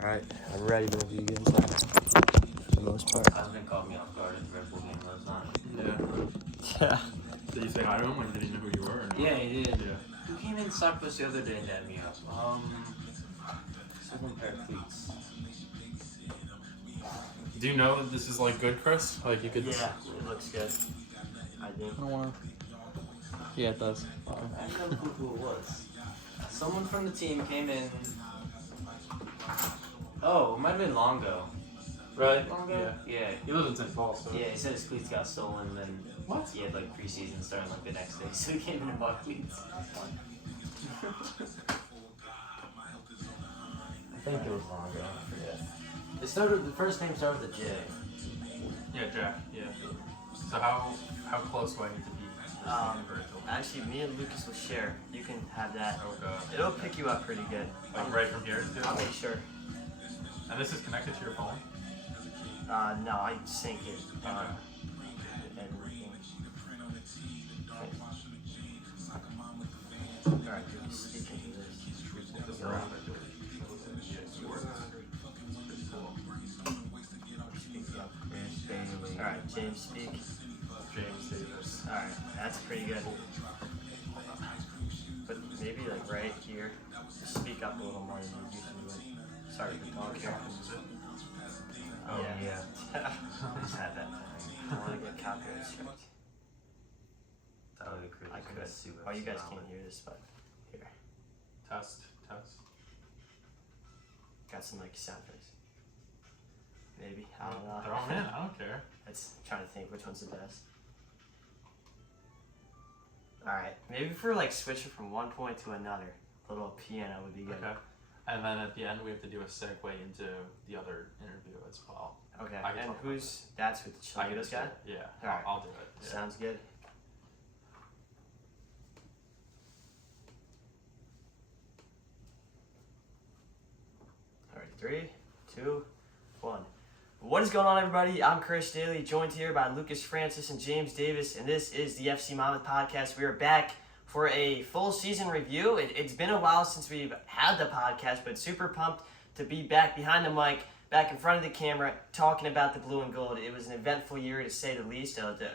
Alright, I'm ready to review games now. For the most part. I was gonna call me off guard if the Red Bull game was on. Yeah. Did you say hi to him? Like, did he know who you were? Or no? Yeah, he did. Yeah. Who came in and socked us the other day and dabbed me up? Someone pair of cleats. Do you know that this is like good, Chris? Like you could. Yeah, it looks good. I do. I don't wanna. Yeah, it does. I don't know who it was. Someone from the team came in. Oh, it might have been Longo. Right. Longo? Yeah. He lives in St. Paul, so. Yeah, he said his cleats got stolen, and then What? he had like preseason starting like the next day, so he came in and bought cleats. I think it was Longo. I forget. It started. The first name started with a J. Yeah, Jack. Yeah. So how close do I need to be? Actually, me and Lucas will share. You can have that. Okay. It'll pick you up pretty good. Like right from here too. I'll make sure. And this is connected to your phone. No, I sync it. Okay. Alright, dude, speak into this. Flip this around. Alright, James, speak. James Davis. Alright, that's pretty good. But maybe like right here, just speak up a little more than you usually would. Sorry to talk here. Oh yeah. I just had that. I want to get copyright strike. That would be crazy. I could. Oh, you guys can't hear this, but here. Test. Got some like sound effects. Maybe. I don't know. They're all in. I don't care. It's trying to think which one's the best. Alright, maybe if we're like switching from one point to another, a little piano would be good. Okay. And then at the end we have to do a segue into the other interview as well. Okay, I can and talk who's, that's with the Chilitos guy? Yeah. Alright. I'll do it. Yeah. Sounds good. Alright, 3, 2, 1. What is going on, everybody? I'm Chris Daly, joined here by Lucas Francis and James Davis, and this is the FC Monmouth Podcast. We are back for a full season review. It's been a while since we've had the podcast, but super pumped to be back behind the mic, back in front of the camera, talking about the blue and gold. It was an eventful year, to say the least. The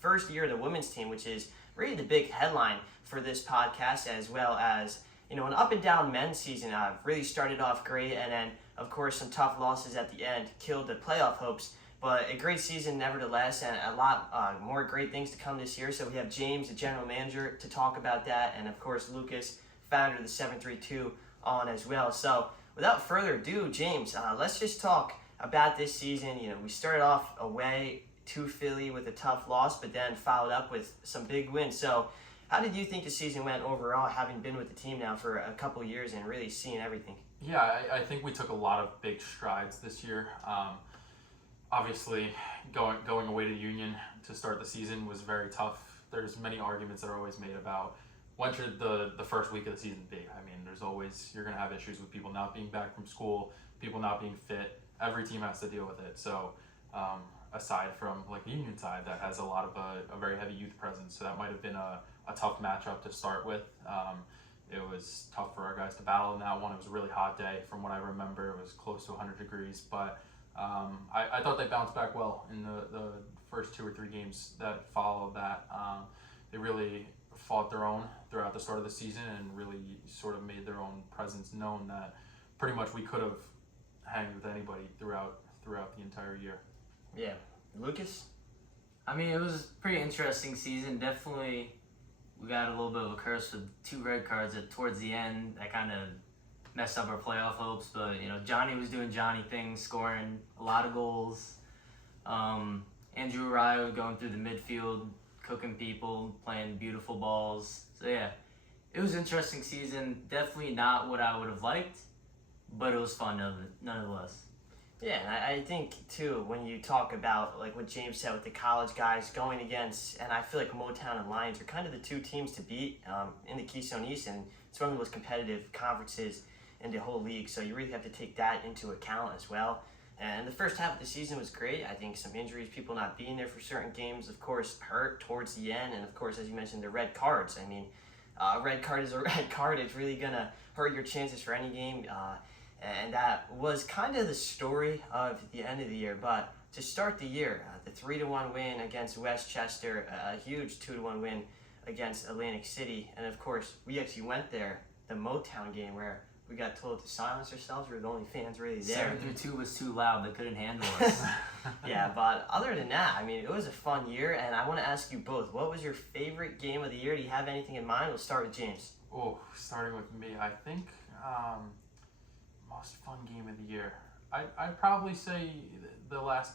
first year of the women's team, which is really the big headline for this podcast, as well as, you know, an up and down men's season. Really started off great, and then of course some tough losses at the end killed the playoff hopes. But a great season nevertheless, and a lot more great things to come this year. So we have James, the general manager, to talk about that, and of course Lucas, founder of the 732, on as well. So without further ado, James, let's just talk about this season. You know, we started off away to Philly with a tough loss, but then followed up with some big wins. So how did you think the season went overall, having been with the team now for a couple years and really seeing everything? Yeah, I think we took a lot of big strides this year. Obviously, going away to Union to start the season was very tough. There's many arguments that are always made about when should the first week of the season be. I mean, you're going to have issues with people not being back from school, people not being fit. Every team has to deal with it. So aside from like the Union side that has a lot of a very heavy youth presence, so that might have been a tough matchup to start with. It was tough for our guys to battle in that one. It was a really hot day. From what I remember, it was close to 100 degrees. But I thought they bounced back well in the first 2 or 3 games that followed that. They really fought their own throughout the start of the season and really sort of made their own presence known, that pretty much we could have hanged with anybody throughout the entire year. Yeah. Lucas? I mean, it was a pretty interesting season. Definitely, we got a little bit of a curse with 2 red cards towards the end. That kind of messed up our playoff hopes. But, you know, Johnny was doing Johnny things, scoring a lot of goals. Andrew Rye going through the midfield, cooking people, playing beautiful balls. So, yeah, it was an interesting season. Definitely not what I would have liked, but it was fun nonetheless. Yeah, and I think, too, when you talk about, like what James said with the college guys going against, and I feel like Motown and Lions are kind of the 2 teams to beat in the Keystone East, and it's one of the most competitive conferences in the whole league, so you really have to take that into account as well. And the first half of the season was great. I think some injuries, people not being there for certain games, of course, hurt towards the end, and of course, as you mentioned, the red cards. I mean, a red card is a red card. It's really going to hurt your chances for any game. and that was kind of the story of the end of the year. But to start the year, the 3-1 win against Westchester, a huge 2-1 win against Atlantic City, and of course we actually went there, the Motown game where we got told to silence ourselves. We were the only fans really there. 7-2 was too loud. They couldn't handle us. Yeah, but other than that, I mean, it was a fun year, and I want to ask you both, what was your favorite game of the year? Do you have anything in mind? We'll start with James. Oh, starting with me, I think most fun game of the year. I'd probably say the last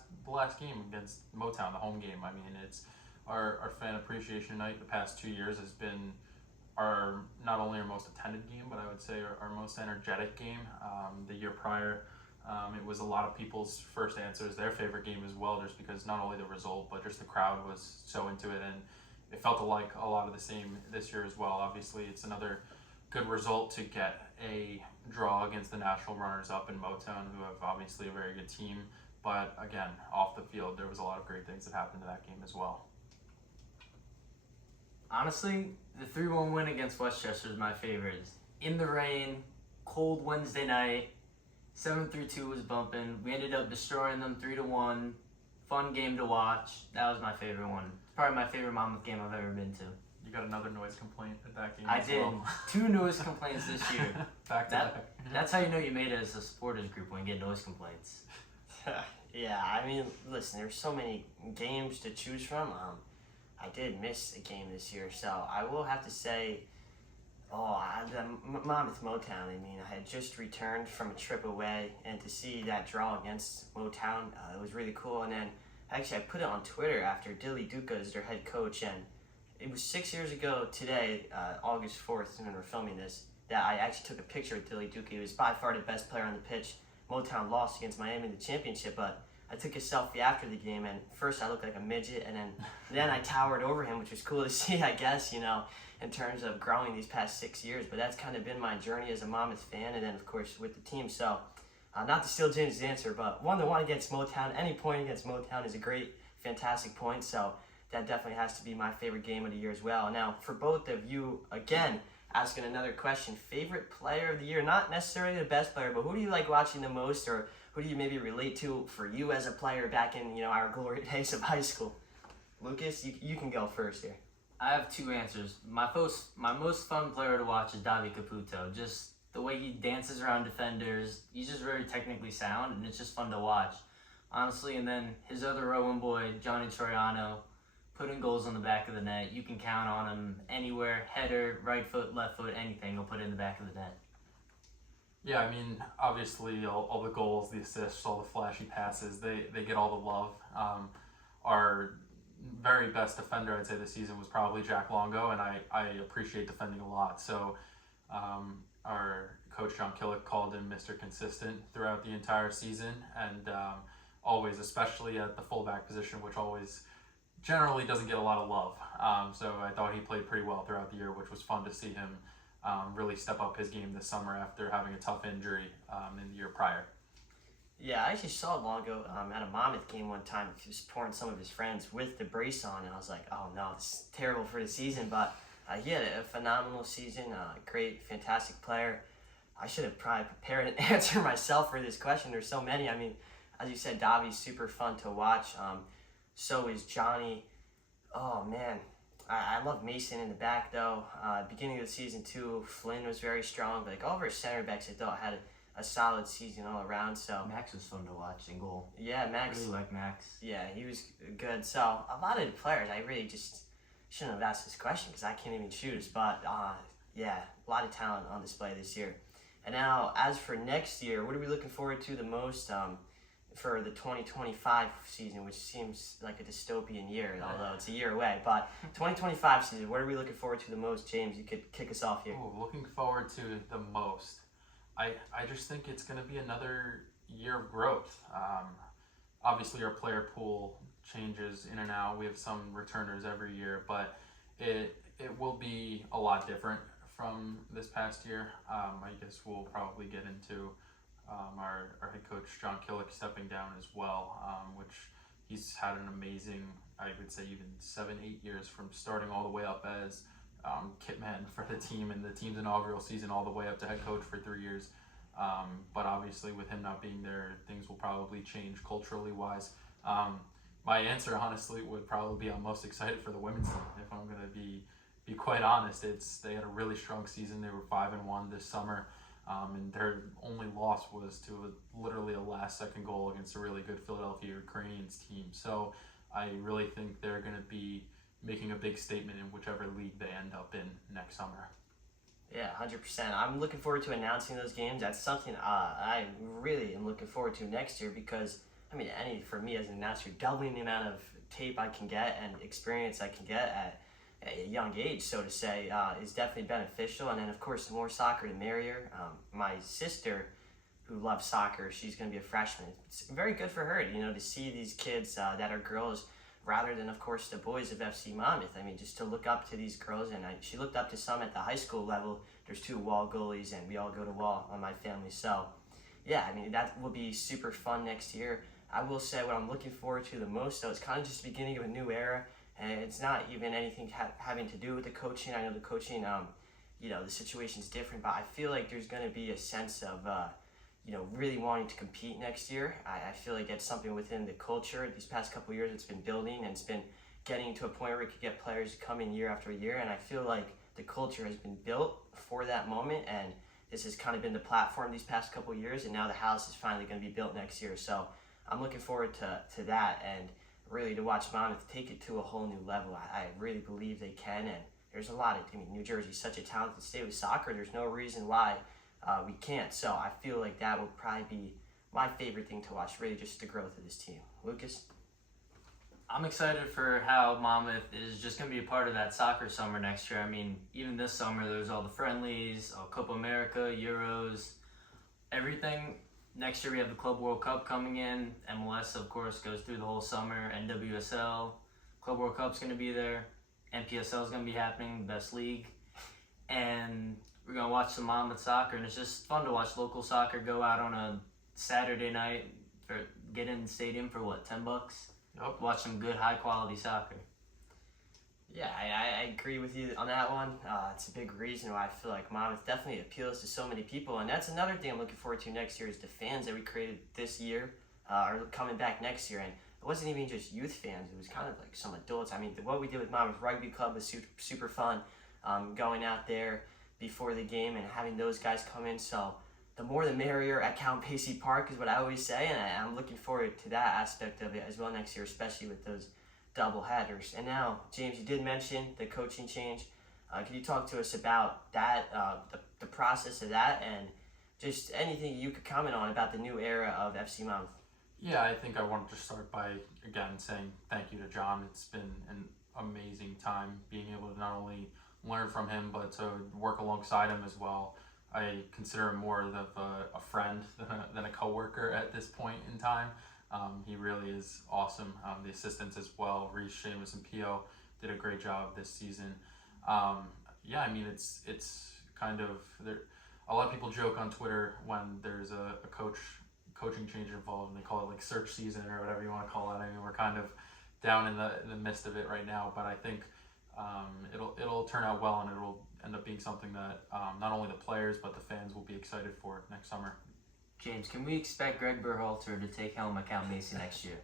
game against Motown, the home game. I mean, it's our fan appreciation night. The past 2 years has been not only our most attended game, but I would say our most energetic game. The year prior, it was a lot of people's first answers, their favorite game as well, just because not only the result, but just the crowd was so into it, and it felt like a lot of the same this year as well. Obviously, it's another good result to get a draw against the national runners-up in Motown, who have obviously a very good team. But again, off the field, there was a lot of great things that happened to that game as well. Honestly, the 3-1 win against Westchester is my favorite. In the rain, cold Wednesday night, 7-2 was bumping. We ended up destroying them 3-1. Fun game to watch. That was my favorite one. It's probably my favorite Monmouth game I've ever been to. You got another noise complaint at that game I as did. well. 2 noise complaints this year. Back to back. That's how you know you made it as a supporters group, when you get noise complaints. Yeah, I mean, listen, there's so many games to choose from. I did miss a game this year, so I will have to say, the Monmouth Motown. I mean, I had just returned from a trip away, and to see that draw against Motown, it was really cool. And then, actually, I put it on Twitter after Dilly Duca is their head coach, and it was 6 years ago today, August 4th, when we're filming this, that I actually took a picture with Dilly Duca. He was by far the best player on the pitch. Motown lost against Miami in the championship, but I took a selfie after the game, and first I looked like a midget, and then I towered over him, which was cool to see, I guess, in terms of growing these past 6 years. But that's kind of been my journey as a Monmouth fan, and then, of course, with the team. So, not to steal James' answer, but 1-1 against Motown, any point against Motown is a great, fantastic point. So that definitely has to be my favorite game of the year as well. Now, for both of you, again, asking another question, favorite player of the year, not necessarily the best player, but who do you like watching the most, or who do you maybe relate to for you as a player back in, our glory days of high school? Lucas, you can go first here. I have 2 answers. My most fun player to watch is Davi Caputo. Just the way he dances around defenders, he's just very technically sound, and it's just fun to watch, honestly. And then his other Rowan boy, Johnny Troiano, putting goals on the back of the net. You can count on him anywhere, header, right foot, left foot, anything, he'll put it in the back of the net. Yeah, I mean, obviously, all the goals, the assists, all the flashy passes, they get all the love. Our very best defender, I'd say, this season was probably Jack Longo, and I appreciate defending a lot. So our coach, John Killick, called him Mr. Consistent throughout the entire season, and always, especially at the fullback position, which always generally doesn't get a lot of love. So I thought he played pretty well throughout the year, which was fun to see him really step up his game this summer after having a tough injury in the year prior. Yeah, I actually saw Longo at a Monmouth game one time. He was supporting some of his friends with the brace on, and I was like, oh no, this is terrible for the season. But he had a phenomenal season, great, fantastic player. I should have probably prepared an answer myself for this question. There's so many. I mean, as you said, Davi's super fun to watch. So is Johnny. Oh man, I love Mason in the back though. Beginning of the season too, Flynn was very strong. Like all of our center backs, I thought had a solid season all around. So Max was fun to watch in goal. yeah, I Max. really like Max. Yeah, he was good. So a lot of the players, I really just shouldn't have asked this question because I can't even choose. But yeah, a lot of talent on display this year. And now, as for next year, what are we looking forward to the most for the 2025 season, which seems like a dystopian year, although it's a year away. But 2025 season, what are we looking forward to the most? James, you could kick us off here. Oh, looking forward to the most. I just think it's going to be another year of growth. Obviously, our player pool changes in and out. We have some returners every year, but it will be a lot different from this past year. I guess we'll probably get into our head coach, John Killick, stepping down as well, which he's had an amazing, I would say even 7-8 years from starting all the way up as kit man for the team in the team's inaugural season all the way up to head coach for 3 years. But obviously, with him not being there, things will probably change culturally wise. My answer, honestly, would probably be I'm most excited for the women's team. If I'm going to be quite honest, they had a really strong season. They were 5-1 this summer, and their only loss was to literally a last-second goal against a really good Philadelphia Ukrainians team. So I really think they're going to be making a big statement in whichever league they end up in next summer. Yeah, 100%. I'm looking forward to announcing those games. That's something I really am looking forward to next year because, for me as an announcer, doubling the amount of tape I can get and experience I can get at a young age, so to say, is definitely beneficial. And then, of course, the more soccer, the merrier. My sister, who loves soccer, she's going to be a freshman. It's very good for her, to see these kids that are girls rather than, of course, the boys of FC Monmouth. Just to look up to these girls, and she looked up to some at the high school level. There's 2 wall goalies, and we all go to wall on my family. So, yeah, that will be super fun next year. I will say what I'm looking forward to the most, though, it's kind of just the beginning of a new era, and it's not even anything having to do with the coaching. I know the coaching, the situation's different, but I feel like there's going to be a sense of really wanting to compete next year. I feel like that's something within the culture. These past couple of years, it's been building and it's been getting to a point where we could get players to come in year after year. And I feel like the culture has been built for that moment. And this has kind of been the platform these past couple of years. And now the house is finally going to be built next year. So I'm looking forward to that and really to watch Monmouth take it to a whole new level. I really believe they can. And there's a lot of, New Jersey's such a talented state with soccer. There's no reason why we can't. So I feel like that would probably be my favorite thing to watch, really just the growth of this team. Lucas? I'm excited for how Monmouth is just going to be a part of that soccer summer next year. Even this summer, there's all the friendlies, Copa America, Euros, everything. Next year, we have the Club World Cup coming in. MLS, of course, goes through the whole summer. NWSL, Club World Cup's going to be there. NPSL is going to be happening, best league. And we're going to watch some Monmouth soccer, and it's just fun to watch local soccer go out on a Saturday night, get in the stadium for $10? Yep. Watch some good, high-quality soccer. Yeah, I agree with you on that one. It's a big reason why I feel like Monmouth definitely appeals to so many people, and that's another thing I'm looking forward to next year is the fans that we created this year are coming back next year, and it wasn't even just youth fans. It was kind of like some adults. What we did with Monmouth Rugby Club was super fun, going out there before the game and having those guys come in. So the more the merrier at Count Basie Park is what I always say, and I'm looking forward to that aspect of it as well next year, especially with those double headers. And now, James, you did mention the coaching change. Can you talk to us about that, the process of that, and just anything you could comment on about the new era of FC Monmouth? Yeah, I think I wanted to start by, again, saying thank you to John. It's been an amazing time being able to not only learn from him, but to work alongside him as well. I consider him more of a friend than a coworker at this point in time. He really is awesome. The assistants as well, Reese, Seamus, and Pio did a great job this season. It's kind of a lot of people joke on Twitter when there's a coaching change involved, and they call it like search season or whatever you want to call it. We're kind of down in the midst of it right now, but I think it'll turn out well, and it'll end up being something that not only the players but the fans will be excited for next summer. James, can we expect Greg Berhalter to take helm at Count Basie next year?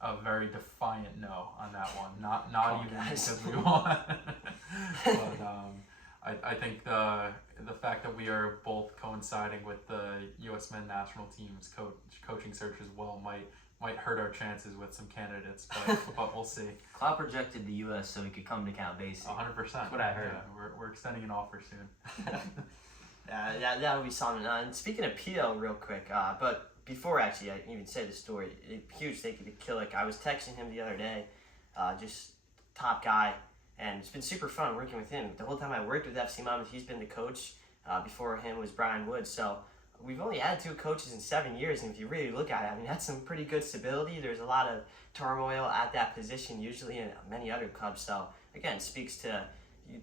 A very defiant no on that one. Not even guys. because we won. But I think the fact that we are both coinciding with the U.S. men's national team's coaching search as well might hurt our chances with some candidates, but we'll see. Klopp rejected the U.S. so he could come to Count Basie. 100%. That's what I heard. Yeah, we're extending an offer soon. That would be something. And speaking of Pio, real quick, but before actually I even say the story, huge thank you to Killick. I was texting him the other day, just top guy, and it's been super fun working with him. The whole time I worked with FC Monmouth, he's been the coach. Before him was Brian Wood. So we've only had 2 coaches in 7 years, and if you really look at it, that's some pretty good stability. There's a lot of turmoil at that position usually in many other clubs. So again, speaks to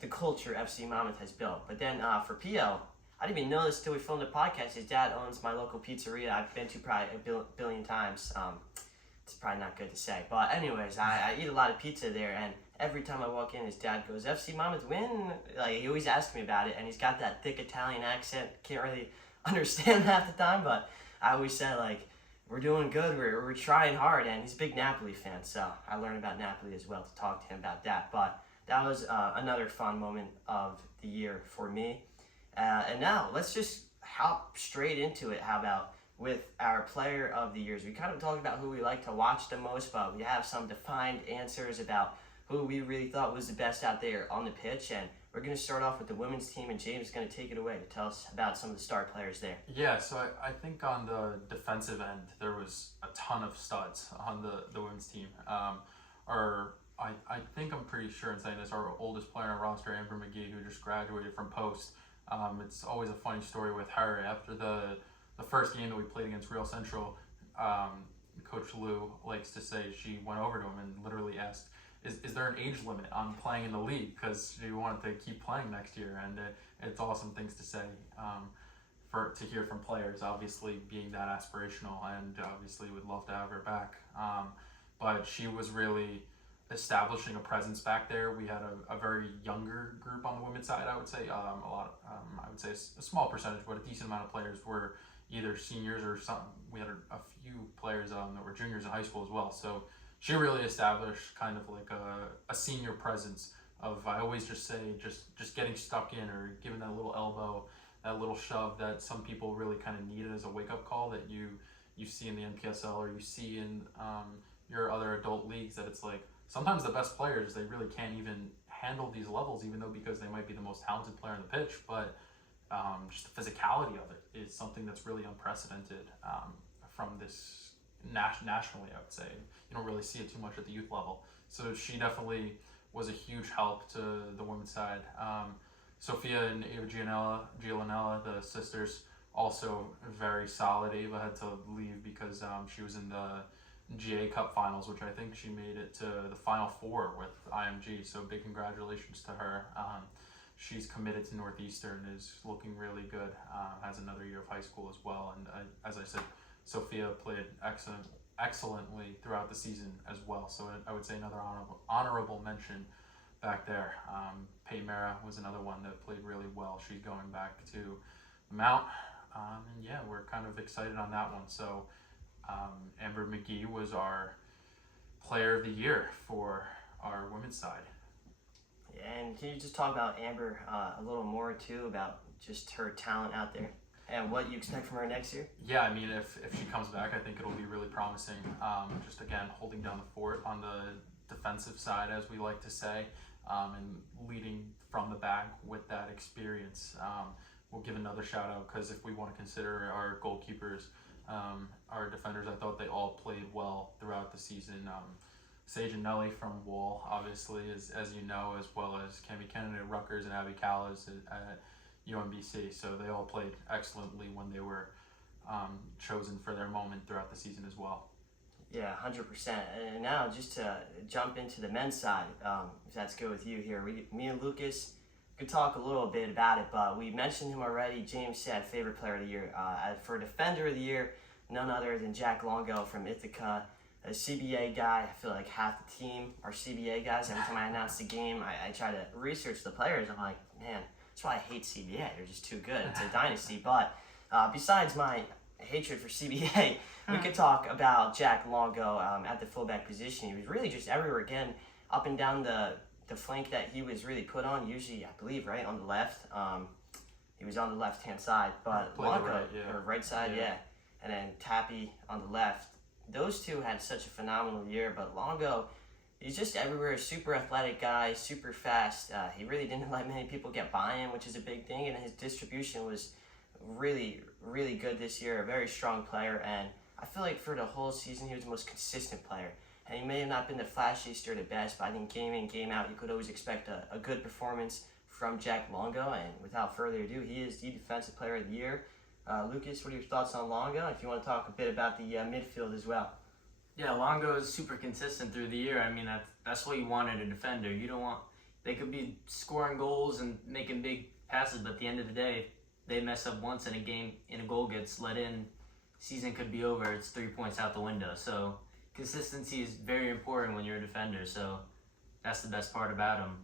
the culture FC Monmouth has built. But then for Pio, I didn't even know this until we filmed the podcast. His dad owns my local pizzeria I've been to probably a billion times. It's probably not good to say. But anyways, I eat a lot of pizza there, and every time I walk in, his dad goes, FC Monmouth win? Like, he always asks me about it, and he's got that thick Italian accent. Can't really understand half the time, but I always said, like, we're doing good, we're trying hard, and he's a big Napoli fan, so I learned about Napoli as well to talk to him about that. But that was another fun moment of the year for me. And now let's just hop straight into it. How about with our player of the years? We kind of talked about who we like to watch the most, but we have some defined answers about who we really thought was the best out there on the pitch. And we're going to start off with the women's team, and James is going to take it away to tell us about some of the star players there. Yeah, so I think on the defensive end, there was a ton of studs on the women's team. I think I'm pretty sure in saying this, our oldest player on our roster, Amber McGee, who just graduated from Post. It's always a funny story with her. After the first game that we played against Real Central, Coach Lou likes to say she went over to him and literally asked, is there an age limit on playing in the league? Because she wanted to keep playing next year, and it's awesome things to say to hear from players, obviously being that aspirational, and obviously would love to have her back. But she was really establishing a presence back there. We had a very younger group on the women's side, I would say. I would say a small percentage, but a decent amount of players were either seniors or some. We had a few players that were juniors in high school as well. So she really established kind of like a senior presence of, I always just say, just getting stuck in or giving that little elbow, that little shove that some people really kind of needed as a wake-up call that you see in the NPSL or you see in your other adult leagues, that it's like sometimes the best players, they really can't even handle these levels, even though because they might be the most talented player on the pitch, but just the physicality of it is something that's really unprecedented from this nationally, I would say. You don't really see it too much at the youth level. So she definitely was a huge help to the women's side. Sophia and Ava Gianella, the sisters, also very solid. Ava had to leave because she was in the GA Cup finals, which I think she made it to the Final Four with IMG. So big congratulations to her. She's committed to Northeastern, is looking really good, has another year of high school as well. And as I said, Sophia played excellently throughout the season as well. So I would say another honorable mention back there. Paymera was another one that played really well. She's going back to the Mount. And yeah, we're kind of excited on that one. So Amber McGee was our player of the year for our women's side. And can you just talk about Amber a little more too, about just her talent out there and what you expect from her next year? Yeah, I mean, if she comes back, I think it'll be really promising. Just again, holding down the fort on the defensive side, as we like to say, and leading from the back with that experience. We'll give another shout out because if we want to consider our goalkeepers, our defenders, I thought they all played well throughout the season. Sage and Nelly from Wall, obviously, as you know, as well as Cami Kennedy at Rutgers and Abby Callas at UMBC. So they all played excellently when they were chosen for their moment throughout the season as well. Yeah, 100%. And now just to jump into the men's side, if that's good with you here, me and Lucas could talk a little bit about it, but we mentioned him already. James said favorite player of the year. For defender of the year, none other than Jack Longo from Ithaca. A CBA guy. I feel like half the team are CBA guys. Every time I announce the game, I try to research the players. I'm like, man, that's why I hate CBA. They're just too good. It's a dynasty. But besides my hatred for CBA, we could talk about Jack Longo at the fullback position. He was really just everywhere again, up and down the flank that he was really put on. Usually, I believe, right on the left. He was on the left-hand side, but Longo, or right side, yeah. And then Tappy on the left. Those two had such a phenomenal year, but Longo, he's just everywhere. Super athletic guy, super fast. He really didn't let many people get by him, which is a big thing, and his distribution was really, really good this year. A very strong player, and I feel like for the whole season, he was the most consistent player. And he may have not been the flashiest or the best, but I think game in, game out, you could always expect a good performance from Jack Longo. And without further ado, he is the defensive player of the year. Lucas, what are your thoughts on Longo? If you want to talk a bit about the midfield as well. Yeah, Longo is super consistent through the year. I mean, that's what you want in a defender. You don't want, they could be scoring goals and making big passes, but at the end of the day, they mess up once in a game and a goal gets let in, season could be over. It's 3 points out the window. So consistency is very important when you're a defender. So that's the best part about him.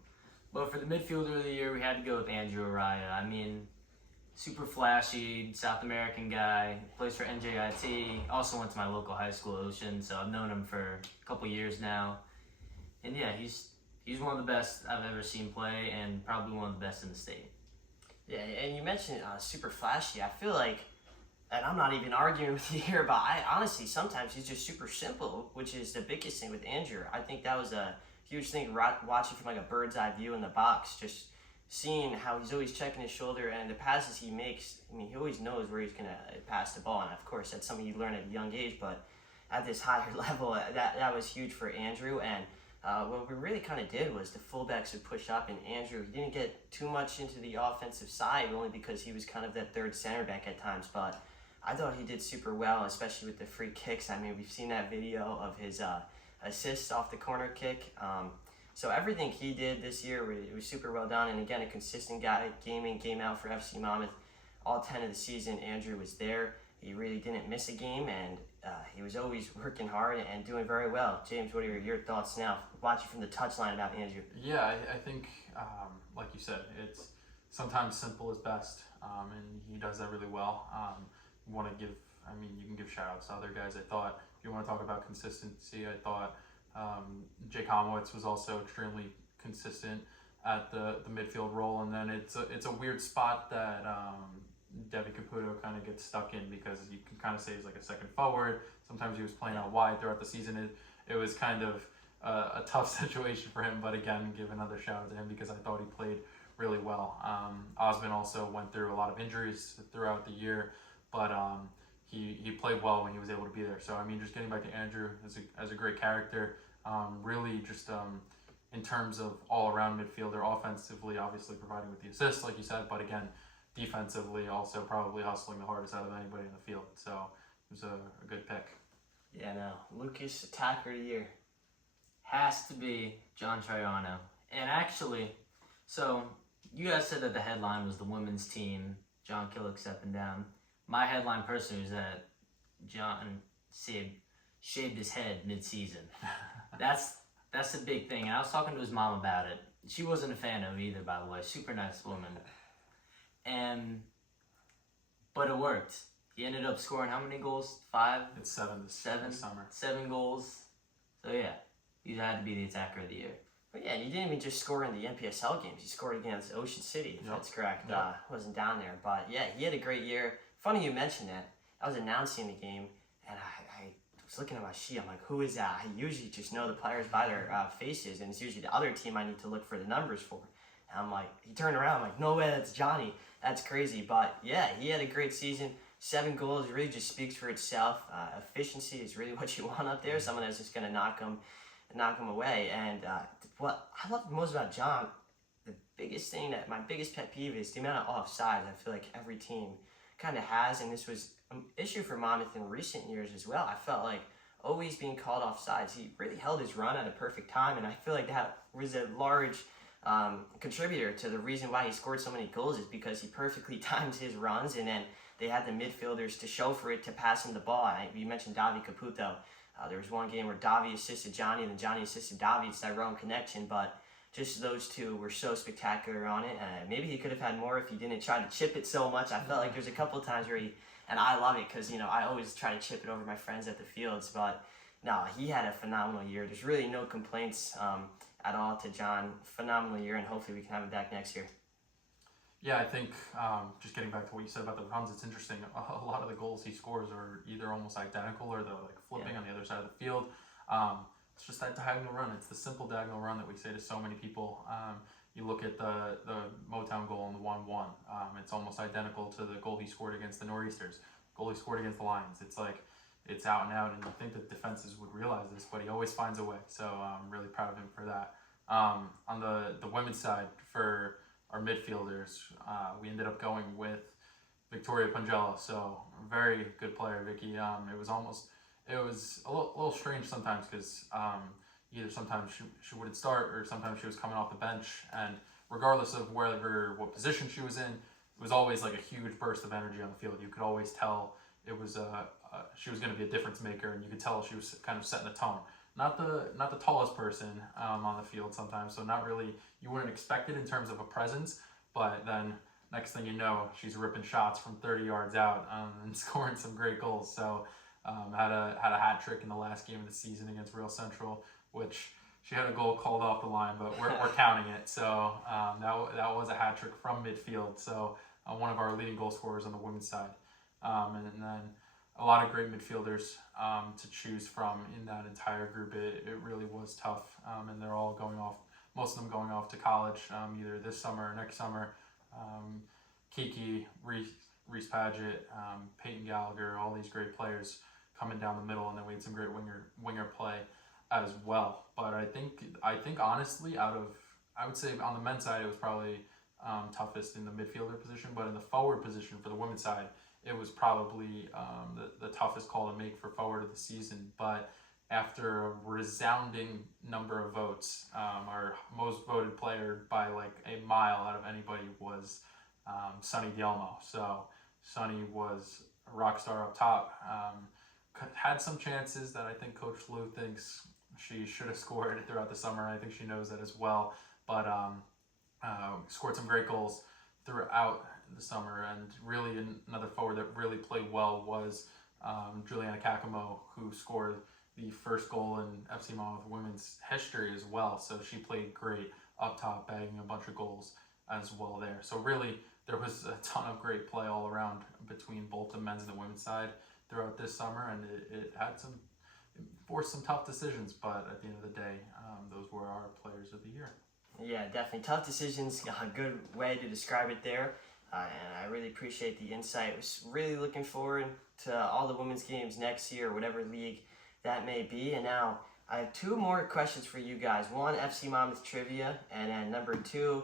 But for the midfielder of the year, we had to go with Andrew Araya. I mean, super flashy South American guy. Plays for NJIT. Also went to my local high school, Ocean. So I've known him for a couple years now. And yeah, he's one of the best I've ever seen play, and probably one of the best in the state. Yeah, and you mentioned super flashy. I feel like, and I'm not even arguing with you here, but I honestly, sometimes he's just super simple, which is the biggest thing with Andrew. I think that was a huge thing watching from like a bird's eye view in the box, just seeing how he's always checking his shoulder and the passes he makes. I mean, he always knows where he's going to pass the ball, and of course, that's something you learn at a young age, but at this higher level, that was huge for Andrew. And what we really kind of did was the fullbacks would push up, and Andrew, he didn't get too much into the offensive side, only because he was kind of that third center back at times, but I thought he did super well, especially with the free kicks. I mean, we've seen that video of his assists off the corner kick. So everything he did this year was super well done, and again, a consistent guy, game in, game out for FC Monmouth. All 10 of the season, Andrew was there. He really didn't miss a game, and he was always working hard and doing very well. James, what are your thoughts now, watching from the touchline about Andrew? Yeah, I think, like you said, it's sometimes simple is best, and he does that really well. You can give shout outs to other guys. I thought, if you want to talk about consistency, I thought Jake Homowitz was also extremely consistent at the midfield role, and then it's a weird spot that Devi Caputo kind of gets stuck in, because you can kind of say he's like a second forward. Sometimes he was playing out wide throughout the season. It was kind of a tough situation for him, but again, give another shout out to him because I thought he played really well. Osman also went through a lot of injuries throughout the year, but he played well when he was able to be there. So I mean, just getting back to Andrew as a great character, really just in terms of all-around midfielder, offensively, obviously providing with the assists, like you said, but again, defensively also probably hustling the hardest out of anybody in the field. So it was a good pick. Yeah, no. Lucas, attacker of the year. Has to be John Triano. And actually, so you guys said that the headline was the women's team, John Killick stepping down. My headline personally was that John shaved his head mid-season. That's the big thing. And I was talking to his mom about it. She wasn't a fan of it either, by the way. Super nice woman. But it worked. He ended up scoring how many goals? 5? It's 7 this summer. 7 goals. So yeah, he had to be the attacker of the year. But yeah, and he didn't even just score in the NPSL games. He scored against Ocean City, if that's correct. Yep. Wasn't down there. But yeah, he had a great year. Funny you mentioned that. I was announcing the game, and I was looking at my sheet. I'm like, who is that? I usually just know the players by their faces, and it's usually the other team I need to look for the numbers for. And I'm like, he turned around. I'm like, no way, that's Johnny. That's crazy. But yeah, he had a great season. 7 goals really just speaks for itself. Efficiency is really what you want up there. Someone that's just going to knock him away. And what I love most about John, my biggest pet peeve is the amount of offsides I feel like every team kind of has. And this was an issue for Monmouth in recent years as well. I felt like always being called offsides. He really held his run at a perfect time. And I feel like that was a large contributor to the reason why he scored so many goals, is because he perfectly times his runs, and then they had the midfielders to show for it to pass him the ball. You mentioned Davi Caputo. There was one game where Davi assisted Johnny, and then Johnny assisted Davi. It's that wrong connection, but just those two were so spectacular on it. Maybe he could have had more if he didn't try to chip it so much. I felt like there's a couple of times where and I love it because, I always try to chip it over my friends at the fields, but no, he had a phenomenal year. There's really no complaints at all to John. Phenomenal year, and hopefully we can have him back next year. Yeah, I think just getting back to what you said about the runs, it's interesting. A lot of the goals he scores are either almost identical or they're like flipping on the other side of the field. It's just that diagonal run. It's the simple diagonal run that we say to so many people. You look at the Motown goal in the 1-1. It's almost identical to the goal he scored against the Nor'easters, goal he scored against the Lions. It's like, it's out and out, and you think that defenses would realize this, but he always finds a way. So I'm really proud of him for that. On the women's side, for our midfielders, we ended up going with Victoria Pangella. So a very good player, Vicky. It was a little strange sometimes because either sometimes she wouldn't start or sometimes she was coming off the bench, and regardless of what position she was in, it was always like a huge burst of energy on the field. You could always tell it was she was going to be a difference maker, and you could tell she was kind of setting the tone. Not the tallest person on the field sometimes, so not really, you wouldn't expect it in terms of a presence, but then next thing you know, she's ripping shots from 30 yards out and scoring some great goals. So had a hat trick in the last game of the season against Real Central, which she had a goal called off the line, but we're counting it. So that was a hat trick from midfield. So one of our leading goal scorers on the women's side. And then a lot of great midfielders to choose from in that entire group. It really was tough, and they're all going off. Most of them going off to college, either this summer or next summer. Kiki, Reese Paget, Peyton Gallagher, all these great players coming down the middle, and then we had some great winger play as well. But I think honestly, I would say on the men's side, it was probably toughest in the midfielder position, but in the forward position for the women's side, it was probably the toughest call to make for forward of the season. But after a resounding number of votes, our most voted player by like a mile out of anybody was Sunny Dielmo. So Sunny was a rock star up top. Had some chances that I think Coach Lou thinks she should have scored throughout the summer. I think she knows that as well. But scored some great goals throughout the summer. And really another forward that really played well was Juliana Kakamo, who scored the first goal in FC Monmouth women's history as well. So she played great up top, bagging a bunch of goals as well there. So really, there was a ton of great play all around between both the men's and the women's side throughout this summer, and it forced some tough decisions, but at the end of the day, those were our players of the year. Yeah, definitely. Tough decisions, a good way to describe it there. And I really appreciate the insight. Was really looking forward to all the women's games next year, whatever league that may be. And now I have two more questions for you guys. One, FC Monmouth trivia, and then number two,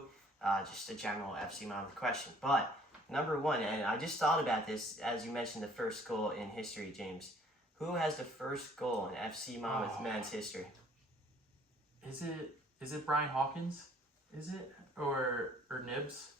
just a general FC Monmouth question. But number one, and I just thought about this as you mentioned the first goal in history, James. Who has the first goal in FC Monmouth men's history? Is it Brian Hawkins? Is it or Nibs?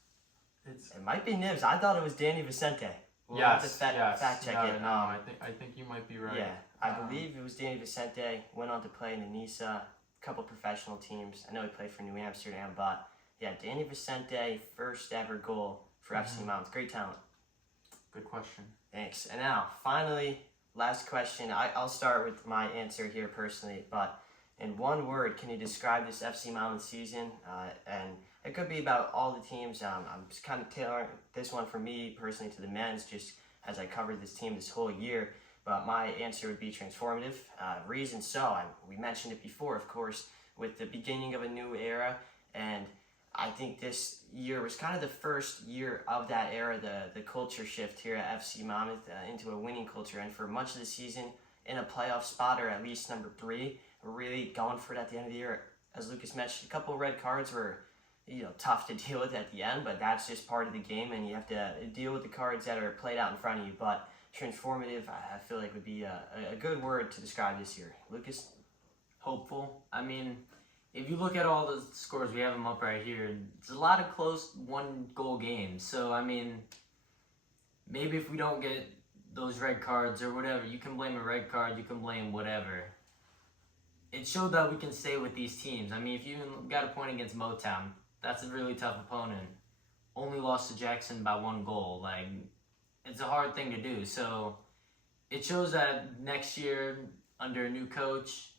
It might be Nibs. I thought it was Danny Vicente. We'll yes, have to yes. fact check it. No, I think you might be right. Yeah, I believe it was Danny Vicente. Went on to play in the NISA, a couple professional teams. I know he played for New Amsterdam, but yeah, Danny Vicente, first ever goal for FC Monmouth. Great talent. Good question. Thanks. And now, finally, last question. I'll start with my answer here personally, but in one word, can you describe this FC Monmouth season? And it could be about all the teams. I'm just kind of tailoring this one for me personally to the men's, just as I covered this team this whole year. But my answer would be transformative. Reason so, we mentioned it before, of course, with the beginning of a new era. And I think this year was kind of the first year of that era, the culture shift here at FC Monmouth into a winning culture. And for much of the season, in a playoff spot or at least number 3, we're really going for it at the end of the year. As Lucas mentioned, a couple of red cards were tough to deal with at the end, but that's just part of the game, and you have to deal with the cards that are played out in front of you. But transformative, I feel like would be a good word to describe this year. Lucas? Hopeful. I mean, if you look at all the scores, we have them up right here. It's a lot of close one-goal games. So, I mean, maybe if we don't get those red cards or whatever, you can blame a red card, you can blame whatever. It showed that we can stay with these teams. I mean, if you even got a point against Motown, that's a really tough opponent. Only lost to Jackson by 1 goal. Like, it's a hard thing to do. So it shows that next year, under a new coach,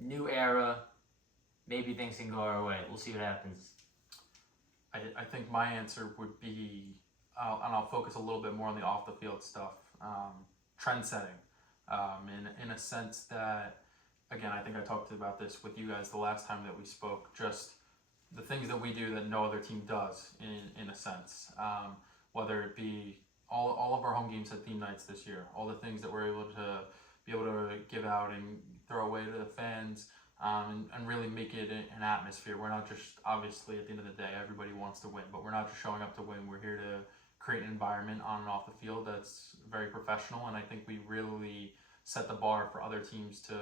new era, maybe things can go our way. We'll see what happens. I think my answer would be, and I'll focus a little bit more on the off-the-field stuff, trend setting, in a sense that, again, I think I talked about this with you guys the last time that we spoke, just the things that we do that no other team does, in a sense, whether it be all of our home games had theme nights this year, all the things that we're able to give out and throw away to the fans, and really make it an atmosphere. We're not just, obviously, at the end of the day, everybody wants to win, but we're not just showing up to win. We're here to create an environment on and off the field that's very professional, and I think we really set the bar for other teams to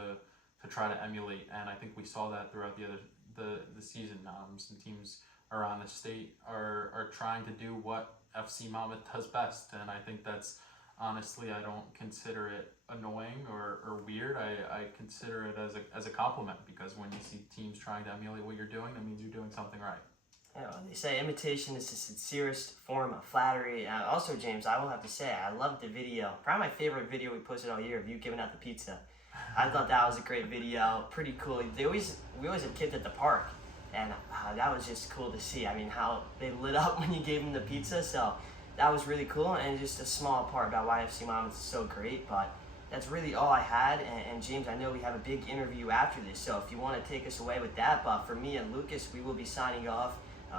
try to emulate, and I think we saw that throughout the season. Some teams around the state are trying to do what FC Monmouth does best, and I think that's, honestly, I don't consider it annoying or weird. I consider it as a compliment, because when you see teams trying to emulate what you're doing, that means you're doing something right. You know, they say imitation is the sincerest form of flattery. Also, James, I will have to say, I loved the video. Probably my favorite video we posted all year of you giving out the pizza. I thought that was a great video. Pretty cool. We always had kids at the park, and that was just cool to see. I mean, how they lit up when you gave them the pizza. So that was really cool, and just a small part about why FC Monmouth is so great. But that's really all I had. And James, I know we have a big interview after this, so if you want to take us away with that. But for me and Lucas, we will be signing off.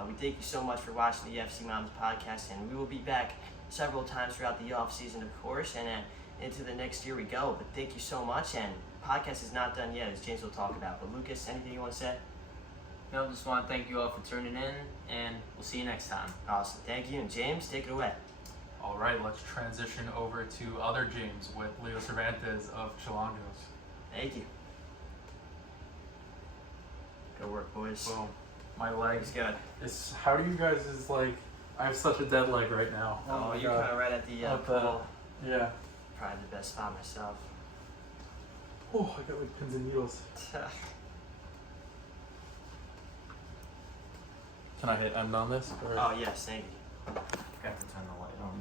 We thank you so much for watching the FC Monmouth podcast, and we will be back several times throughout the off season, of course, and then into the next year we go. But thank you so much, and podcast is not done yet, as James will talk about. But Lucas, anything you want to say? No, just want to thank you all for tuning in, and we'll see you next time. Awesome, thank you. And James, take it away. All right, let's transition over to other James with Leo Cervantes of Chilangos. Thank you. Good work, boys. Boom. My legs. Good. How do you guys like? I have such a dead leg right now. Oh, my you're God. kind of right at the Up pool. Yeah. Probably the best spot myself. Oh, I got like pins and needles. Can I hit end on this? Or? Oh yes, thank you. Forgot to turn the light on.